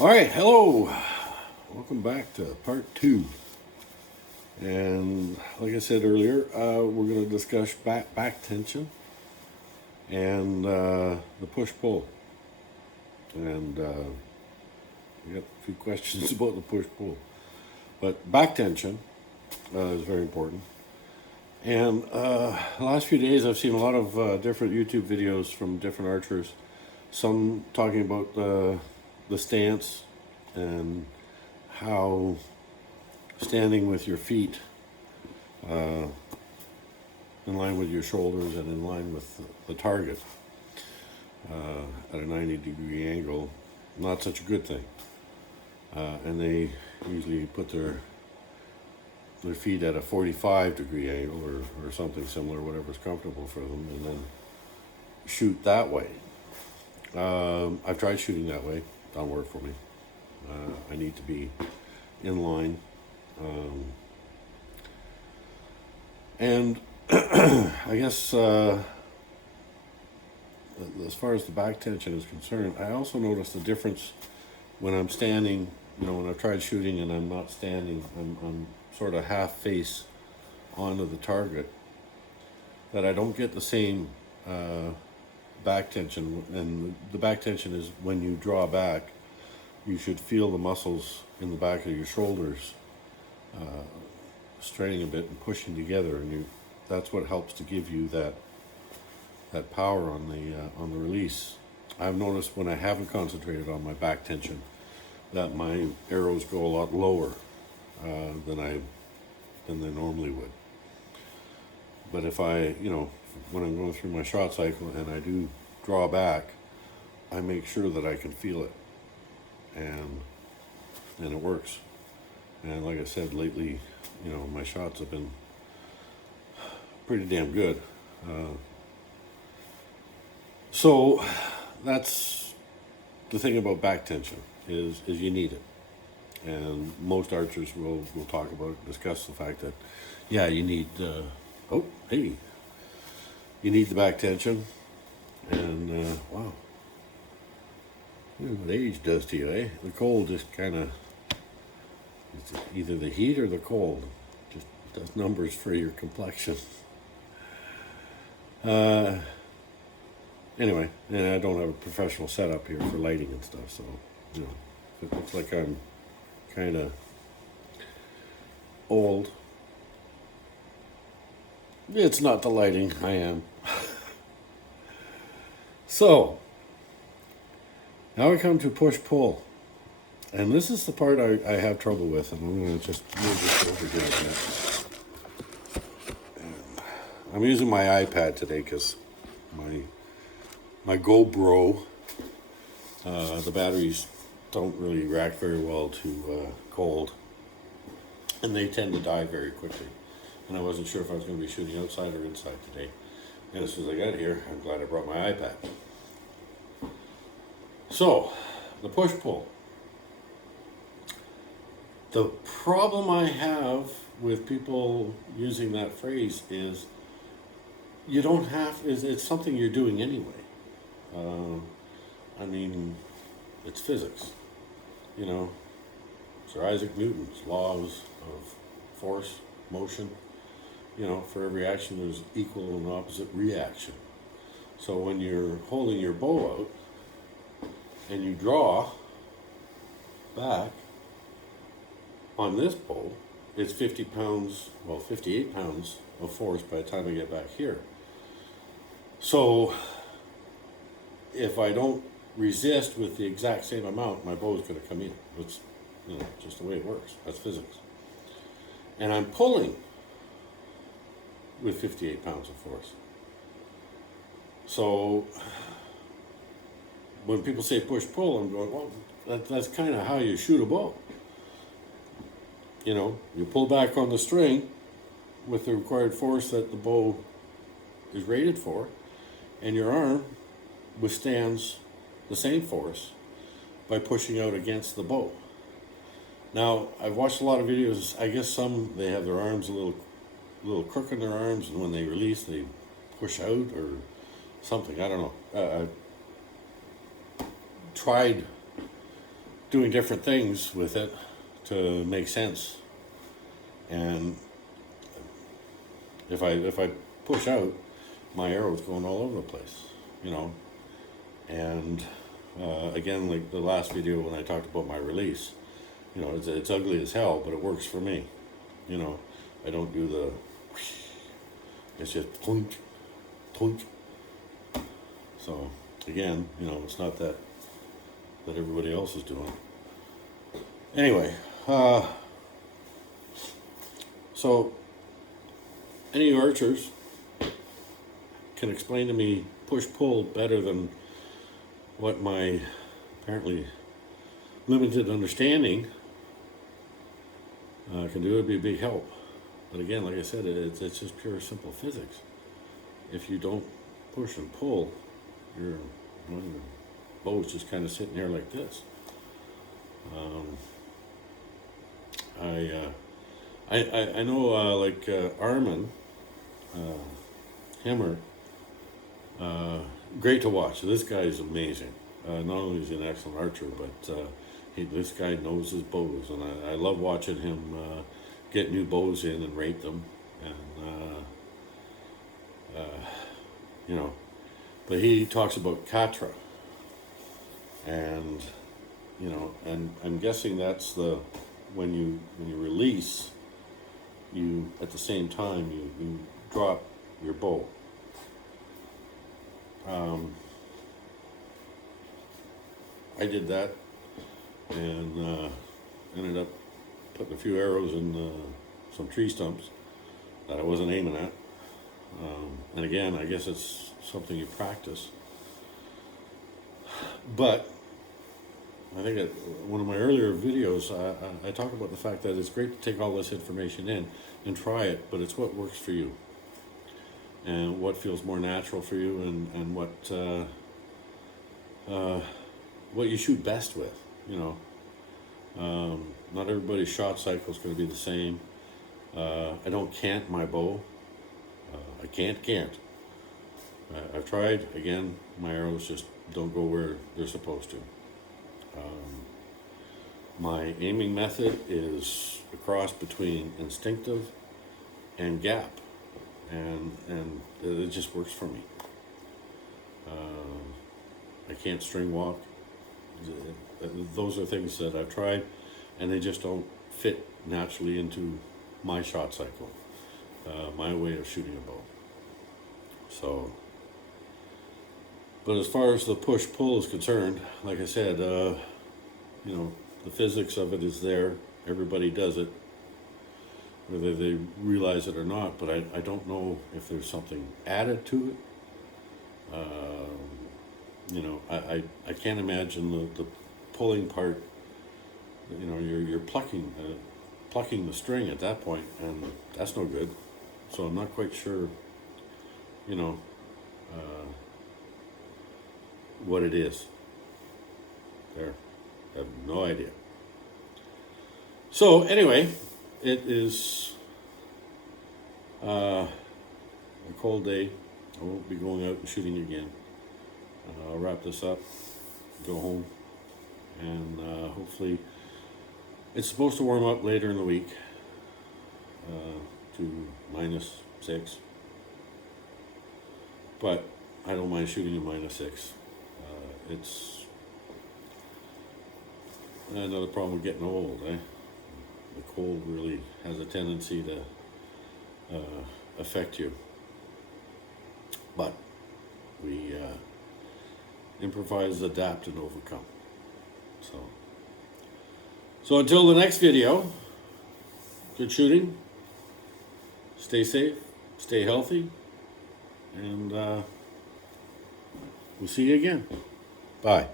All right, hello. Welcome back to part two. And like I said earlier, we're going to discuss back tension and the push pull. And we got a few questions about the push pull. But back tension is very important. And the last few days, I've seen a lot of different YouTube videos from different archers. Some talking about the stance and how standing with your feet in line with your shoulders and in line with the target at a 90-degree angle, not such a good thing. And they usually put their feet at a 45-degree angle or something similar, whatever's comfortable for them, and then shoot that way. I've tried shooting that way. Don't work for me. I need to be in line. And I guess as far as the back tension is concerned, I also noticed the difference when I'm standing. When I've tried shooting and I'm not standing, I'm sort of half face onto the target, that I don't get the same back tension. And the back tension is when you draw back, you should feel the muscles in the back of your shoulders straining a bit and pushing together, and that's what helps to give you that power on the release. I've noticed when I haven't concentrated on my back tension that my arrows go a lot lower than they normally would. But if when I'm going through my shot cycle and I do draw back, I make sure that I can feel it, and it works. And like I said, lately, my shots have been pretty damn good. So that's the thing about back tension is you need it. And most archers will discuss the fact that, you need, you need the back tension. And, wow. What age does to you, eh? The cold just kind of, it's either the heat or the cold. Just does numbers for your complexion. Anyway, and I don't have a professional setup here for lighting and stuff, so, it looks like I'm kind of old. It's not the lighting, I am. So, now we come to push-pull. And this is the part I have trouble with, and I'm going to just move this over here a bit. I'm using my iPad today because my GoPro, the batteries don't really react very well to cold, and they tend to die very quickly. And I wasn't sure if I was going to be shooting outside or inside today. And as soon as I got here, I'm glad I brought my iPad. So, the push-pull. The problem I have with people using that phrase is it's something you're doing anyway. It's physics. Sir Isaac Newton's laws of force, motion. For every action there's equal and opposite reaction. So when you're holding your bow out and you draw back on this bow, it's 58 pounds of force by the time I get back here. So if I don't resist with the exact same amount, my bow is going to come in. It's just the way it works. That's physics. And I'm pulling with 58 pounds of force. So when people say push-pull, I'm going, well, that's kind of how you shoot a bow. You pull back on the string with the required force that the bow is rated for, and your arm withstands the same force by pushing out against the bow. Now, I've watched a lot of videos. I guess some, they have their arms a little crook in their arms, and when they release, they push out or something. I don't know. I tried doing different things with it to make sense. And if I push out, my arrow's going all over the place, you know. And again, like the last video when I talked about my release, you know, it's ugly as hell, but it works for me. You know, I don't do the, it's just plunk, plunk. So again, you know, it's not that everybody else is doing. Anyway, so any archers can explain to me push-pull better than what my apparently limited understanding can do. It'd be a big help. But again, like I said, it's just pure simple physics. If you don't push and pull, your bow's just kind of sitting there like this. I know like Armin Hemmer, great to watch. This guy is amazing. Not only is he an excellent archer, but this guy knows his bows, and I love watching him get new bows in and rate them, and you know. But he talks about katra, and you know, and I'm guessing that's the when you release, you at the same time you drop your bow. I did that and ended up putting a few arrows in some tree stumps that I wasn't aiming at. And again, I guess it's something you practice. But I think at one of my earlier videos, I talk about the fact that it's great to take all this information in and try it, but it's what works for you and what feels more natural for you, and what you shoot best with, you know. Not everybody's shot cycle is going to be the same. I don't cant my bow. I can't. I've tried. Again, my arrows just don't go where they're supposed to. My aiming method is a cross between instinctive and gap, and it just works for me. I can't string walk. Those are things that I've tried, and they just don't fit naturally into my shot cycle, my way of shooting a bow. So, but as far as the push-pull is concerned, like I said, you know, the physics of it is there. Everybody does it, whether they realize it or not, but I don't know if there's something added to it. You know, I can't imagine the pulling part. You know, you're plucking the string at that point, and that's no good. So I'm not quite sure, you know, what it is. There, I have no idea. So anyway, it is a cold day. I won't be going out and shooting again. I'll wrap this up, go home, and hopefully it's supposed to warm up later in the week to -6, but I don't mind shooting at -6. It's another problem with getting old, eh? The cold really has a tendency to affect you, but we improvise, adapt, and overcome. So until the next video, good shooting, stay safe, stay healthy, and we'll see you again. Bye.